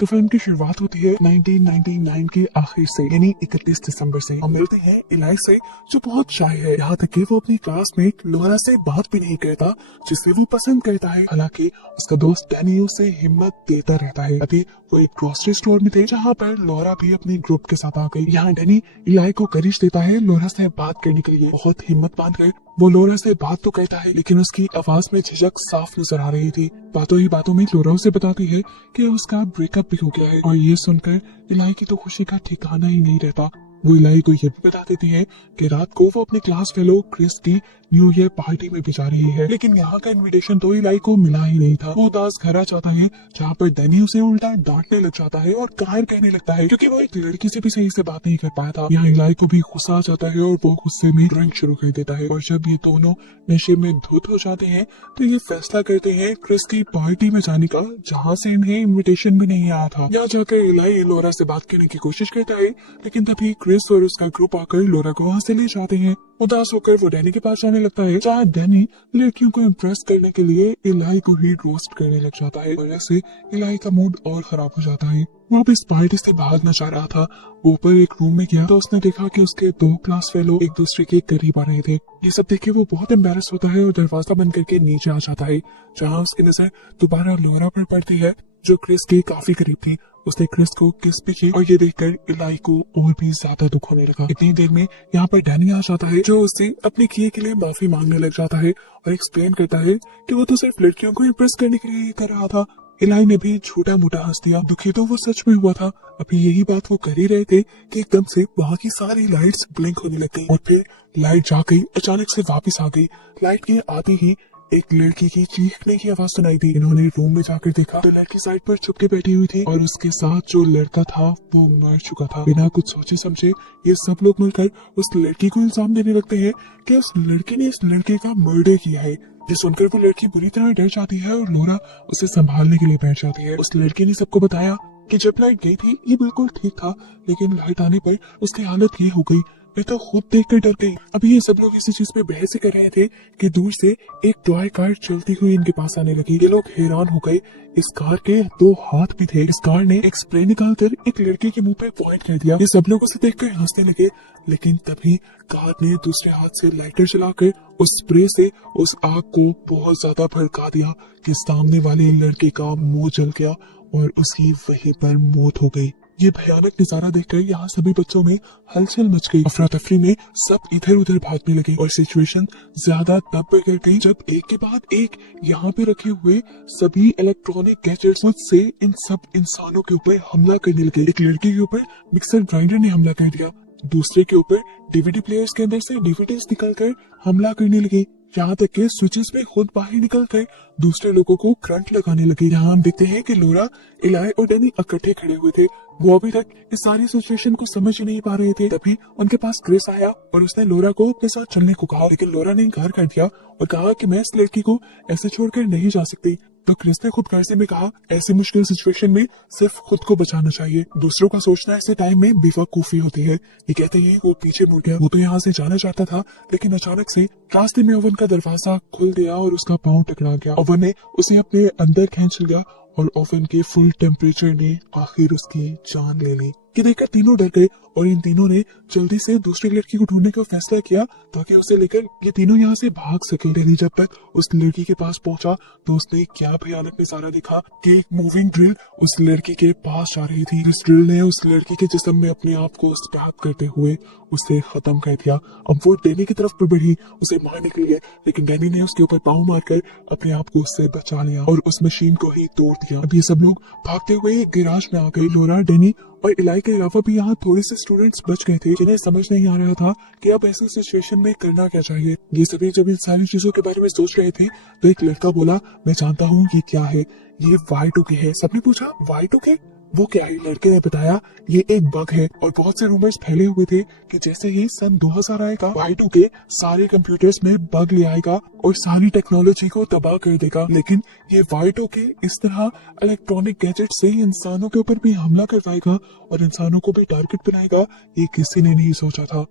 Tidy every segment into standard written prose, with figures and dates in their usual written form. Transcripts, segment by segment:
तो फिल्म की शुरुआत होती है 1999 के आखिर से, यानी 31 दिसंबर से। हम मिलते हैं इलाई से, जो बहुत शाय है, यहाँ तक कि वो अपनी क्लासमेट लोरा से बात भी नहीं करता, जिसे वो पसंद करता है। हालांकि उसका दोस्त डैनी उसे हिम्मत देता रहता है। अभी वो एक ग्रोसरी स्टोर में थे, जहाँ पर लोरा भी अपने ग्रुप के साथ आ गई। यहाँ डैनी इलाई को करिश देता है लोरा से बात करने के लिए। बहुत हिम्मत बांध कर वो लोरा से बात तो करता है, लेकिन उसकी आवाज में झिझक साफ नजर आ रही थी। बातों ही बातों में लोरा उसे बताती है कि उसका ब्रेकअप भी हो गया है, और ये सुनकर इलाई की तो खुशी का ठिकाना ही नहीं रहता। वो इलाई को ये भी बता देती है कि रात को वो अपने क्लास फेलो क्रिस की न्यू ईयर पार्टी में भी जा रही है, लेकिन यहाँ का इनविटेशन तो इलाई को मिला ही नहीं था। वो उदास घर आ जाता है, जहाँ पर डैनी उसे उल्टा डांटने लग जाता है और कायर कहने लगता है, क्योंकि वो एक लड़की से भी सही से बात नहीं कर पाया था। यहाँ इलाई को भी गुस्सा आ जाता है और वो गुस्से में ड्राइंग शुरू कर देता है। और जब ये दोनों नशे में धुत हो जाते हैं, तो ये फैसला करते हैं क्रिस की पार्टी में जाने का, जहाँ से इन्हें इन्विटेशन भी नहीं आया था। यहाँ जाकर इलाई लोरा से बात करने की कोशिश करता है, लेकिन तभी क्रिस और उसका ग्रुप आकर लोरा को वहाँ से ले जाते हैं। उदास होकर वो डैनी के पास जाने लगता है, जहाँ डैनी लड़कियों को इम्प्रेस करने के लिए इलाई को ही रोस्ट करने लग जाता है। और ऐसे इलाई का मूड और खराब हो जाता है। वो अब इस पार्टी से भागना चाह रहा था। वो ऊपर एक रूम में गया तो उसने देखा कि उसके दो क्लास फेलो एक दूसरे के करीब आ रहे थे। ये सब देख के वो बहुत एम्बेरस होता है और दरवाजा बंद करके नीचे आ जाता है, जहाँ उसकी नजर दोबारा लोरा पर पड़ती है, जो क्रिस के काफी करीब थी। उसने क्रिस को किस भी की, और ये देखकर इलाई को और भी ज्यादा दुख होने लगा। इतनी देर में यहाँ पर डैनी आ जाता है, जो उससे अपने किए के लिए माफी मांगने लग जाता है और एक्सप्लेन करता है कि वो तो सिर्फ लड़कियों को इम्प्रेस करने के लिए कर रहा था। इलाई ने भी छोटा मोटा हंस दिया। दुखी तो वो सच में हुआ था। अभी यही बात वो कर ही रहे थे कि एकदम से वहाँ की सारी लाइट्स ब्लिंक होने लग गई, और फिर लाइट जा गई, अचानक से वापस आ गई। लाइट के आते ही एक लड़की की चीखने की आवाज सुनाई दी। इन्होंने रूम में जाकर देखा तो लड़की साइड पर छुप के बैठी हुई थी, और उसके साथ जो लड़का था वो मर चुका था। बिना कुछ सोचे समझे ये सब लोग मिलकर उस लड़की को इल्जाम देने लगते हैं कि उस लड़के ने इस लड़के का मर्डर किया है। ये सुनकर वो लड़की बुरी तरह डर जाती है और लोरा उसे संभालने के लिए बैठ जाती है। उस लड़के ने सबको बताया कि जब लाइट गई थी ये बिल्कुल ठीक था, लेकिन लाइट आने पर उसकी हालत ये हो गई। मैं तो खुद देखकर डर गई। अभी ये सब लोग इसी चीज पे बहस कर रहे थे कि दूर से एक टॉय कार चलती हुई इनके पास आने लगी। ये लोग हैरान हो गए। इस कार के दो हाथ भी थे। इस कार ने एक स्प्रे निकालकर एक लड़के के मुंह पे पॉइंट कर दिया। ये सब लोग उसे देखकर हंसने लगे, लेकिन तभी कार ने दूसरे हाथ से लाइटर चलाकर उस स्प्रे से उस आग को बहुत ज्यादा भड़का दिया कि सामने वाले लड़के का मुंह जल गया और उसकी वहीं पर मौत हो गई। ये भयानक नजारा देखकर यहाँ सभी बच्चों में हलचल मच गई। अफरा तफरी में सब इधर उधर भागने लगे, और सिचुएशन ज्यादा तब बिगड़ गई जब एक के बाद एक यहाँ पे रखे हुए सभी इलेक्ट्रॉनिक गैजेट्स से इन सब इंसानों के ऊपर हमला करने लगे। एक लड़के के ऊपर मिक्सर ग्राइंडर ने हमला कर दिया, दूसरे के ऊपर डीवीडी प्लेयर्स के अंदर से डीवीडीज निकलकर हमला करने लगे, यहाँ तक के स्विचेस में खुद बाहर निकल कर दूसरे लोगों को करंट लगाने लगे। यहाँ हम देखते हैं कि लोरा, इलाई और डैनी इकट्ठे खड़े हुए थे। वो अभी तक इस सारी सिचुएशन को समझ ही नहीं पा रहे थे। तभी उनके पास क्रिस आया और उसने लोरा को अपने साथ चलने को कहा, लेकिन लोरा ने इनकार कर दिया और कहा कि मैं इस लड़की को ऐसे छोड़कर नहीं जा सकती। तो क्रिस ने खुद गर्जे में कहा, ऐसी मुश्किल सिचुएशन में सिर्फ खुद को बचाना चाहिए, दूसरों का सोचना ऐसे टाइम में बेवकूफी होती है। ये कहते ही वो पीछे मुड़ गया। वो तो यहाँ से जाना चाहता था, लेकिन अचानक से रास्ते में ओवन का दरवाजा खुल गया और उसका पाँव टकरा गया। ओवन ने उसे अपने अंदर खींच लिया और ओवन के फुल टेम्परेचर ने आखिर उसकी जान ले ली। ये देखकर तीनों डर गए और इन तीनों ने जल्दी से दूसरी लड़की को ढूंढने का फैसला किया ताकि उसे लेकर ये तीनों यहाँ से भाग सके। डैनी जब तक उस लड़की के पास पहुंचा तो उसने क्या भयानक नजारा देखा कि एक मूविंग ड्रिल उस लड़की के पास जा रही थी। इस ड्रिल ने उस लड़की के जिस्म में अपने आप को स्टैब करते हुए उसे खत्म कर दिया। अब वो डैनी की तरफ बढ़ी उसे मारने के लिए, लेकिन डैनी ने उसके ऊपर पाँव मारकर अपने आप को उससे बचा लिया और उस मशीन को ही तोड़ दिया। अब ये सब लोग भागते हुए एक गिराज में आ गए। लोरा, डैनी और इलाई के अलावा भी यहाँ थोड़े से स्टूडेंट्स बच गए थे, जिन्हें समझ नहीं आ रहा था कि अब ऐसी सिचुएशन में करना क्या चाहिए। ये सभी जब इन सारी चीजों के बारे में सोच रहे थे तो एक लड़का बोला, मैं जानता हूँ ये क्या है, ये Y2K है। सबने पूछा Y2K वो क्या है? लड़के ने बताया ये एक बग है और बहुत से रूमर्स फैले हुए थे कि जैसे ही सन 2000 आएगा Y2K सारे कंप्यूटर्स में बग ले आएगा और सारी टेक्नोलॉजी को तबाह कर देगा। लेकिन ये Y2K इस तरह इलेक्ट्रॉनिक गैजेट से इंसानों के ऊपर भी हमला करवाएगा और इंसानों को भी टारगेट बनाएगा, ये किसी ने नहीं सोचा था।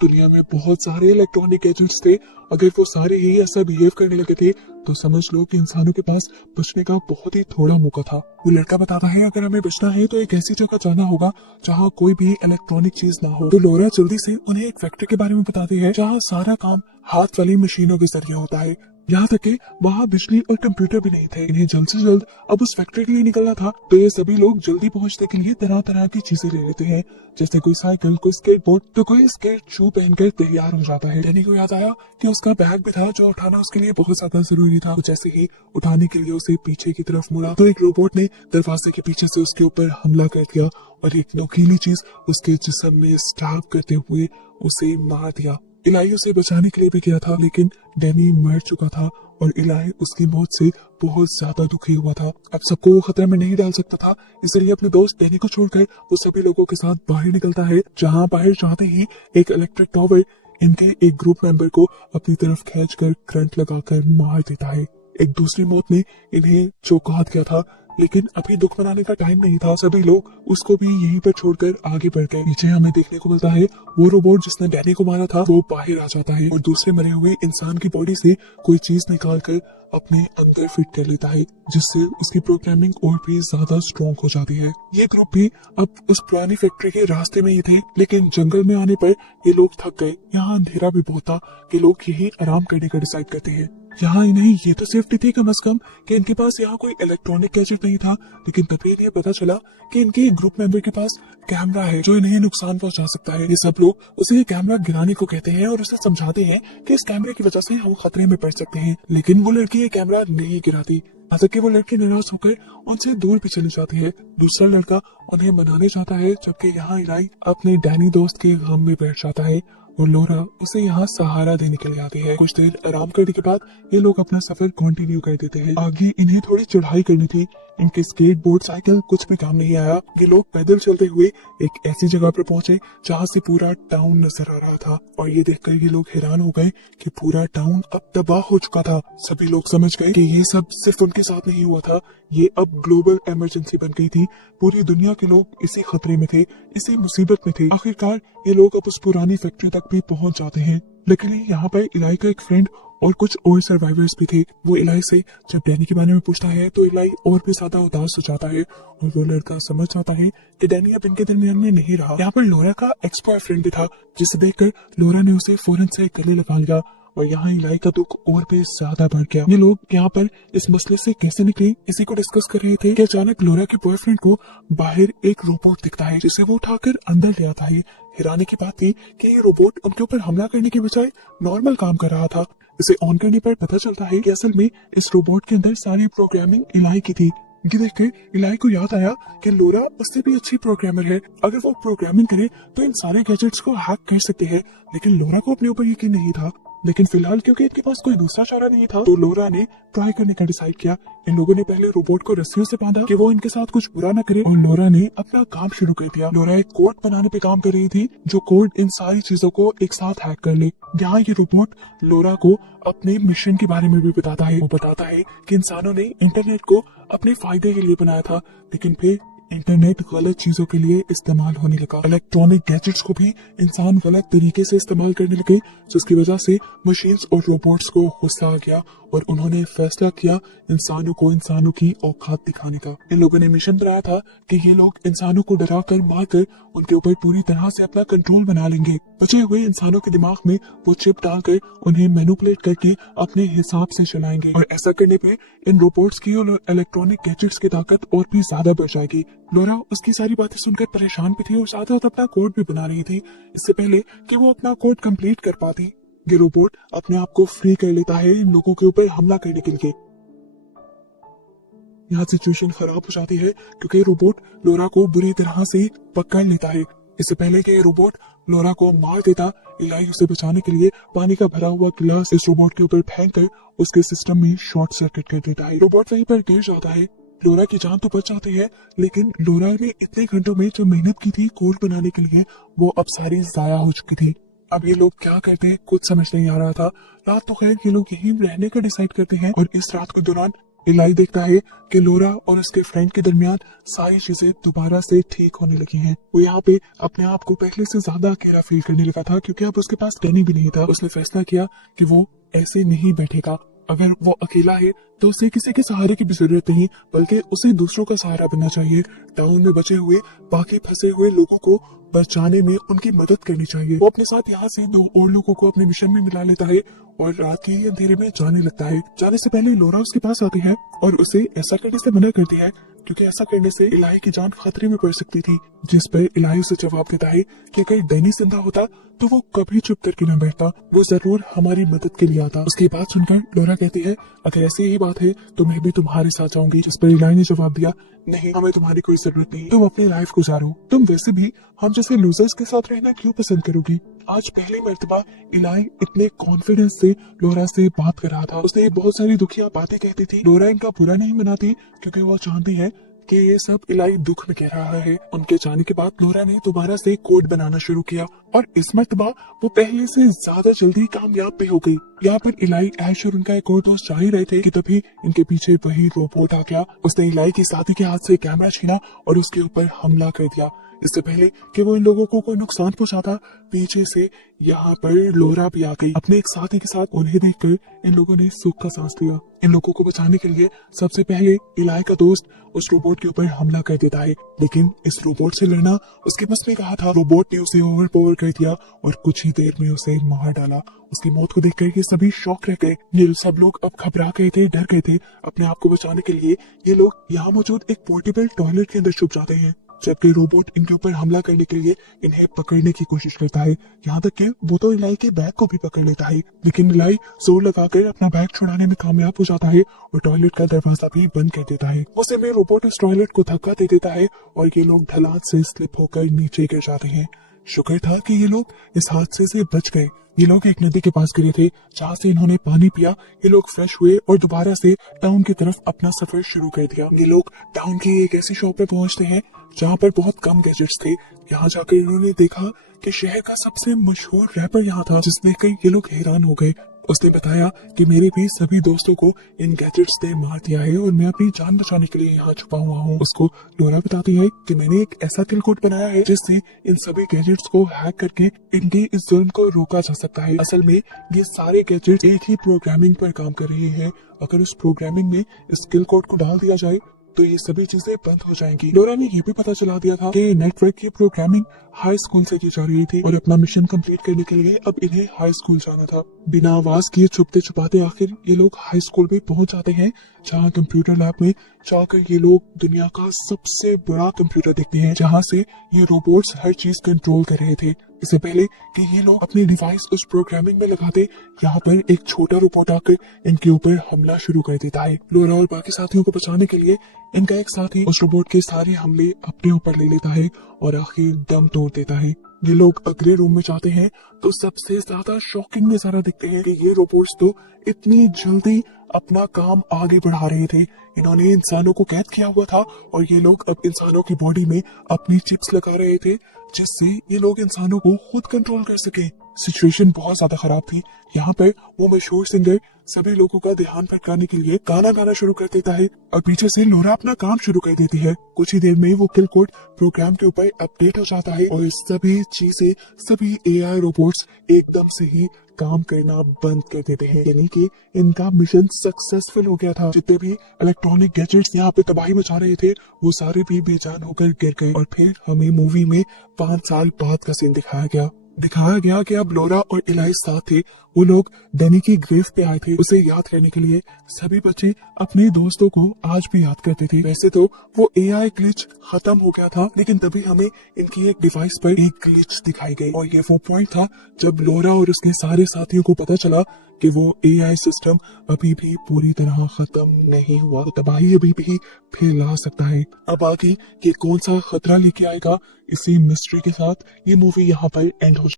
दुनिया में बहुत सारे इलेक्ट्रॉनिक गैजेट्स थे, अगर वो सारे ही ऐसा बिहेव करने लगे थे तो समझ लो कि इंसानों के पास बचने का बहुत ही थोड़ा मौका था। वो लड़का बताता है अगर हमें बचना है तो एक ऐसी जगह जाना होगा जहाँ कोई भी इलेक्ट्रॉनिक चीज ना हो। तो लोरा जल्दी से उन्हें एक फैक्ट्री के बारे में बताती है जहाँ सारा काम हाथ वाली मशीनों के जरिए होता है। यहाँ तक कि वहाँ बिजली और कंप्यूटर भी नहीं थे। इन्हें जल्द से जल्द अब उस फैक्ट्री के लिए निकलना था, तो ये सभी लोग जल्दी पहुँचने के लिए तरह तरह की चीजें ले लेते हैं, जैसे कोई साइकिल, कोई स्केटबोर्ड, तो कोई स्केट शू पहनकर तैयार हो जाता है। डैनी को याद आया कि उसका बैग भी था जो उठाना उसके लिए बहुत ज्यादा जरूरी था। जैसे ही उठाने के लिए उसे पीछे की तरफ मुड़ा तो एक रोबोट ने दरवाजे के पीछे से उसके ऊपर हमला कर दिया और एक नोकीली चीज उसके जिस्म में स्टैब करते हुए उसे मार दिया। इलाई उसे बचाने के लिए भी गया था, लेकिन डैनी मर चुका था और इलाई उसकी मौत से बहुत ज्यादा दुखी हुआ था। अब सबको वो खतरे में नहीं डाल सकता था, इसलिए अपने दोस्त डैनी को छोड़कर वो सभी लोगों के साथ बाहर निकलता है, जहां बाहर जाते ही एक इलेक्ट्रिक टावर इनके एक ग्रुप मेंबर को अपनी तरफ खींचकर करंट लगाकर मार देता है। एक दूसरी मौत ने इन्हें चौंका दिया था, लेकिन अभी दुख मनाने का टाइम नहीं था। सभी लोग उसको भी यहीं पर छोड़कर आगे बढ़ गए। नीचे हमें देखने को मिलता है वो रोबोट जिसने डैनी को मारा था वो बाहर आ जाता है और दूसरे मरे हुए इंसान की बॉडी से कोई चीज निकाल कर अपने अंदर फिट कर लेता है, जिससे उसकी प्रोग्रामिंग और भी ज्यादा स्ट्रॉन्ग हो जाती है। ये ग्रुप भी अब उस पुरानी फैक्ट्री के रास्ते में ही थे, लेकिन जंगल में आने पर ये लोग थक गए। यहाँ अंधेरा भी बहुत था कि लोग यही आराम करने का डिसाइड करते हैं। यहाँ इन्हें ये तो सेफ्टी थी कम से कम कि इनके पास यहाँ कोई इलेक्ट्रॉनिक गैजेट नहीं था, लेकिन तभी इन्हें पता चला कि इनके ग्रुप मेंबर के पास कैमरा है जो इन्हें नुकसान पहुंचा सकता है। ये सब लोग उसे कैमरा गिराने को कहते हैं और उसे समझाते हैं कि इस कैमरे की वजह से हम खतरे में पड़ सकते हैं, लेकिन वो लड़की ये कैमरा नहीं गिराती। ऐसा कि वो लड़की नाराज होकर उनसे दूर भी चली जाती है। दूसरा लड़का उन्हें मनाने जाता है, जबकि यहाँ इलाई अपने डैनी दोस्त के गम में बैठ जाता है और लोरा उसे यहाँ सहारा देने के लिए आती है। कुछ देर आराम करने के बाद ये लोग अपना सफर कंटिन्यू कर देते हैं। आगे इन्हें थोड़ी चढ़ाई करनी थी, इनके स्केटबोर्ड, साइकिल कुछ भी काम नहीं आया। ये लोग पैदल चलते हुए एक ऐसी जगह पर पहुंचे जहाँ से पूरा टाउन नजर आ रहा था और ये देखकर ये लोग हैरान हो गए कि पूरा टाउन अब तबाह हो चुका था। सभी लोग समझ गए कि ये सब सिर्फ उनके साथ नहीं हुआ था, ये अब ग्लोबल इमरजेंसी बन गई थी। पूरी दुनिया के लोग इसी खतरे में थे, इसी मुसीबत में थे। आखिरकार ये लोग अब उस पुरानी फैक्ट्री तक भी पहुंच जाते हैं। लेकिन यहाँ पर इलाई का एक फ्रेंड और कुछ और सर्वाइवर्स भी थे। वो इलाई से जब डैनी के बारे में पूछता है तो इलाई और भी ज्यादा उदास हो जाता है और वो लड़का समझ जाता है कि डैनी अब इनके दरमियान में नहीं रहा। यहाँ पर लोरा का एक्स बॉयफ्रेंड भी था, जिसे देखकर लोरा ने उसे फौरन से गले लगा लिया और यहाँ इलाई का दुख और भी ज्यादा बढ़ गया। ये लोग यहाँ पर इस मसले से कैसे निकले इसी को डिस्कस कर रहे थे कि अचानक लोरा के बॉयफ्रेंड को बाहर एक रोबोट दिखता है, जिसे वो उठाकर अंदर ले आता है। हैरानी की बात थी कि ये रोबोट उनके ऊपर हमला करने के बजाय नॉर्मल काम कर रहा था। इसे ऑन करने पर पता चलता है कि असल में इस रोबोट के अंदर सारी प्रोग्रामिंग इलाई की थी। ये देखकर इलाई को याद आया कि लोरा उससे भी अच्छी प्रोग्रामर है, अगर वो प्रोग्रामिंग करे तो इन सारे गैजेट्स को हैक कर सकते हैं। लेकिन लोरा को अपने ऊपर यकीन नहीं था, लेकिन फिलहाल क्योंकि इनके पास कोई दूसरा चारा नहीं था तो लोरा ने ट्राई करने का डिसाइड किया। इन लोगों ने पहले रोबोट को रस्सियों से बांधा कि वो इनके साथ कुछ बुरा न करे और लोरा ने अपना काम शुरू कर दिया। लोरा एक कोड बनाने पे काम कर रही थी जो कोड इन सारी चीजों को एक साथ हैक कर ले। यहाँ ये रोबोट लोरा को अपने मिशन के बारे में भी बताता है। वो बताता है कि इंसानों ने इंटरनेट को अपने फायदे के लिए बनाया था, लेकिन फिर इंटरनेट गलत चीजों के लिए इस्तेमाल होने लगा। इलेक्ट्रॉनिक गैजेट्स को भी इंसान गलत तरीके से इस्तेमाल करने लगे, जिसकी वजह से मशीन्स और रोबोट्स को गुस्सा आ गया और उन्होंने फैसला किया इंसानों की औकात दिखाने का। इन लोगों ने मिशन बनाया था कि ये लोग इंसानों को डरा कर मार कर उनके ऊपर पूरी तरह से अपना कंट्रोल बना लेंगे। बचे हुए इंसानों के दिमाग में वो चिप डालकर उन्हें मैनिपुलेट करके अपने हिसाब से चलाएंगे और ऐसा करने पे इन रोबोट्स की और इलेक्ट्रॉनिक गैजेट्स की ताकत और भी ज्यादा बढ़ जाएगी। लोरा उसकी सारी बातें सुनकर परेशान भी थी और साथ साथ अपना कोड भी बना रही थी, इससे पहले कि वो अपना कोड कंप्लीट कर पाती। ये रोबोट अपने आप को फ्री कर लेता है इन लोगों के ऊपर हमला करने के लिए। यहाँ सिचुएशन खराब हो जाती है क्योंकि रोबोट लोरा को बुरी तरह से पकड़ लेता है। इससे पहले कि ये रोबोट लोरा को मार देता, इलाई उसे बचाने के लिए पानी का भरा हुआ गिलास इस रोबोट के ऊपर फेंक कर उसके सिस्टम में शॉर्ट सर्किट कर देता है। रोबोट वहीं पर गिर जाता है। लोरा की जान तो बच जाती है, लेकिन लोरा ने इतने घंटों में जो मेहनत की थी कोड बनाने के लिए वो अब सारी जाया हो चुकी थी। अब ये लोग क्या करते कुछ समझ नहीं आ रहा था। रात तो खैर ये लोग यहीं रहने का डिसाइड करते हैं और इस रात के दौरान इलाई देखता है कि लोरा और उसके फ्रेंड के दरमियान सारी चीजें दोबारा से ठीक होने लगी हैं। वो यहाँ पे अपने आप को पहले से ज्यादा अकेला फील करने लगा था क्योंकि अब उसके पास डैनी भी नहीं था। उसने फैसला किया कि वो ऐसे नहीं बैठेगा अगर वो अकेला है तो उसे किसी के सहारे की भी जरूरत नहीं, बल्कि उसे दूसरों का सहारा बनना चाहिए। टाउन में बचे हुए बाकी फंसे हुए लोगों को बचाने में उनकी मदद करनी चाहिए। वो अपने साथ यहाँ से 2 और लोगों को अपने मिशन में मिला लेता है और रात के अंधेरे में जाने लगता है। जाने से पहले लोरा उसके पास आती है और उसे ऐसा करने से मना करती है, क्योंकि ऐसा करने से इलाही की जान खतरे में पड़ सकती थी। जिस पर इलाही उसे जवाब देता है कि अगर डैनी जिंदा होता तो वो कभी चुप करके न बैठता, वो जरूर हमारी मदद के लिए आता। उसकी बात सुनकर लोरा कहती है, अगर ऐसी ही बात है तो मैं भी तुम्हारे साथ जाऊंगी। जिस पर इलाही ने जवाब दिया, नहीं, हमें तुम्हारी कोई जरूरत नहीं, तुम अपनी लाइफ गुजारो। तुम वैसे भी हम जैसे लूजर्स के साथ रहना क्यों पसंद करोगी। आज पहली मर्तबा इलाही इतने कॉन्फिडेंस से लोरा से बात कर रहा था। उसने बहुत सारी दुखिया बातें कहती थी। लोरा इनका बुरा नहीं मनाती, क्योंकि वो जानती है कि ये सब इलाही दुख में कह रहा है। उनके जाने के बाद लोरा ने दोबारा से कोड बनाना शुरू किया और इस मर्तबा वो पहले से ज्यादा जल्दी कामयाब भी हो गई। यहाँ पर इलाही, ऐश और उनका एक और दोस्त जा ही रहे थे कि तभी इनके पीछे वही रोबोट आ गया। उसने इलाही की साथी के हाथ से कैमरा छीना और उसके ऊपर हमला कर दिया। इससे पहले कि वो इन लोगों को कोई नुकसान पहुंचाता, पीछे से यहाँ पर लोरा भी आ गई। अपने एक साथी के साथ उन्हें देखकर इन लोगों ने सुख का सांस लिया। इन लोगों को बचाने के लिए सबसे पहले इलाही का दोस्त उस रोबोट के ऊपर हमला कर देता है, लेकिन इस रोबोट से लड़ना उसके बस में कहा था। रोबोट ने उसे ओवरपावर कर दिया और कुछ ही देर में उसे मार डाला। उसकी मौत को देखकर ये सभी शॉक रह गए। ये सब लोग अब घबरा गए थे, डर गए थे। अपने आप को बचाने के लिए ये लोग यहाँ मौजूद एक पोर्टेबल टॉयलेट के अंदर छुप जाते हैं, जबकि रोबोट इनके ऊपर हमला करने के लिए इन्हें पकड़ने की कोशिश करता है। यहाँ तक कि वो तो इलाही के बैग को भी पकड़ लेता है, लेकिन इलाही जोर लगाकर अपना बैग छुड़ाने में कामयाब हो जाता है और टॉयलेट का दरवाजा भी बंद कर देता है। उसे में रोबोट इस टॉयलेट को धक्का दे देता है और ये लोग ढलान से स्लिप होकर नीचे गिर जाते हैं। शुक्र था कि ये लोग इस हादसे से बच गए। ये लोग एक नदी के पास गिरे थे, जहाँ से इन्होंने पानी पिया। ये लोग फ्रेश हुए और दोबारा से टाउन की तरफ अपना सफर शुरू कर दिया। ये लोग टाउन की एक ऐसी शॉप पे पहुंचते हैं जहाँ पर बहुत कम गैजेट्स थे। यहाँ जाकर इन्होंने देखा कि शहर का सबसे मशहूर रैपर यहाँ था, जिसने कई ये लोग हैरान हो गए। उसने बताया कि मेरे भी सभी दोस्तों को इन गैजेट्स ने मार दिया है और मैं अपनी जान बचाने के लिए यहाँ छुपा हुआ हूँ। उसको लोरा बताती है कि मैंने एक ऐसा किल कोड बनाया है जिससे इन सभी गैजेट्स को हैक करके इनके इस जुल्म को रोका जा सकता है। असल में ये सारे गैजेट्स एक ही प्रोग्रामिंग पर काम कर रहे हैं। अगर उस प्रोग्रामिंग में इस किल कोड को डाल दिया जाए तो ये सभी चीजें बंद हो जाएंगी। लोरा ने ये भी पता चला दिया था कि नेटवर्क की प्रोग्रामिंग हाई स्कूल से की जा रही थी और अपना मिशन कंप्लीट करने के लिए अब इन्हें हाई स्कूल जाना था। बिना आवाज किए छुपते छुपाते आखिर ये लोग हाई स्कूल भी पहुंच जाते हैं, जहाँ कंप्यूटर लैब में जाकर ये लोग दुनिया का सबसे बड़ा कंप्यूटर देखते हैं, जहाँ से ये रोबोट्स हर चीज कंट्रोल कर रहे थे। इससे पहले कि ये लोग अपने डिवाइस उस प्रोग्रामिंग में लगाते, यहाँ पर एक छोटा रोबोट आकर इनके ऊपर हमला शुरू कर देता है। लोरा और बाकी साथियों को बचाने के लिए इनका एक साथी उस रोबोट के सारे हमले अपने ऊपर ले लेता है और आखिर दम तोड़ देता है। ये लोग अगले रूम में जाते हैं तो सबसे ज्यादा शॉकिंग नजारा दिखते हैं कि ये रोबोट्स तो इतनी जल्दी अपना काम आगे बढ़ा रहे थे। इन्होंने इंसानों को कैद किया हुआ था और ये लोग अब इंसानों की बॉडी में अपनी चिप्स लगा रहे थे, जिससे ये लोग इंसानों को खुद कंट्रोल कर सके। सिचुएशन बहुत ज्यादा खराब थी। यहाँ पर वो मशहूर सिंगर सभी लोगों का ध्यान भटकाने के लिए गाना गाना शुरू कर देता है और पीछे से लोरा अपना काम शुरू कर देती है। कुछ ही देर में वो किल कोड प्रोग्राम के ऊपर अपडेट हो जाता है और सभी चीजें, सभी एआई रोबोट्स एकदम से ही काम करना बंद कर देते हैं। यानी कि इनका मिशन सक्सेसफुल हो गया था। जितने भी इलेक्ट्रॉनिक गैजेट्स यहाँ पे तबाही मचा रहे थे वो सारे भी बेजान होकर गिर गए। और फिर हमें मूवी में 5 साल बाद का सीन दिखाया गया कि अब लोरा और इलाही साथ थे। वो लोग डैनी की ग्रेव पे आए थे। उसे याद करने के लिए सभी बच्चे अपने दोस्तों को आज भी याद करते थे। वैसे तो वो एआई ग्लिच खत्म हो गया था, लेकिन तभी हमें इनकी एक डिवाइस पर एक ग्लिच दिखाई गई और ये वो पॉइंट था जब लोरा और उसके सारे साथियों को पता चला कि वो एआई सिस्टम अभी भी पूरी तरह खत्म नहीं हुआ, तो तबाही अभी भी फैला सकता है। अब आगे ये कौन सा खतरा लेके आएगा, इसी मिस्ट्री के साथ ये मूवी यहाँ पर एंड हो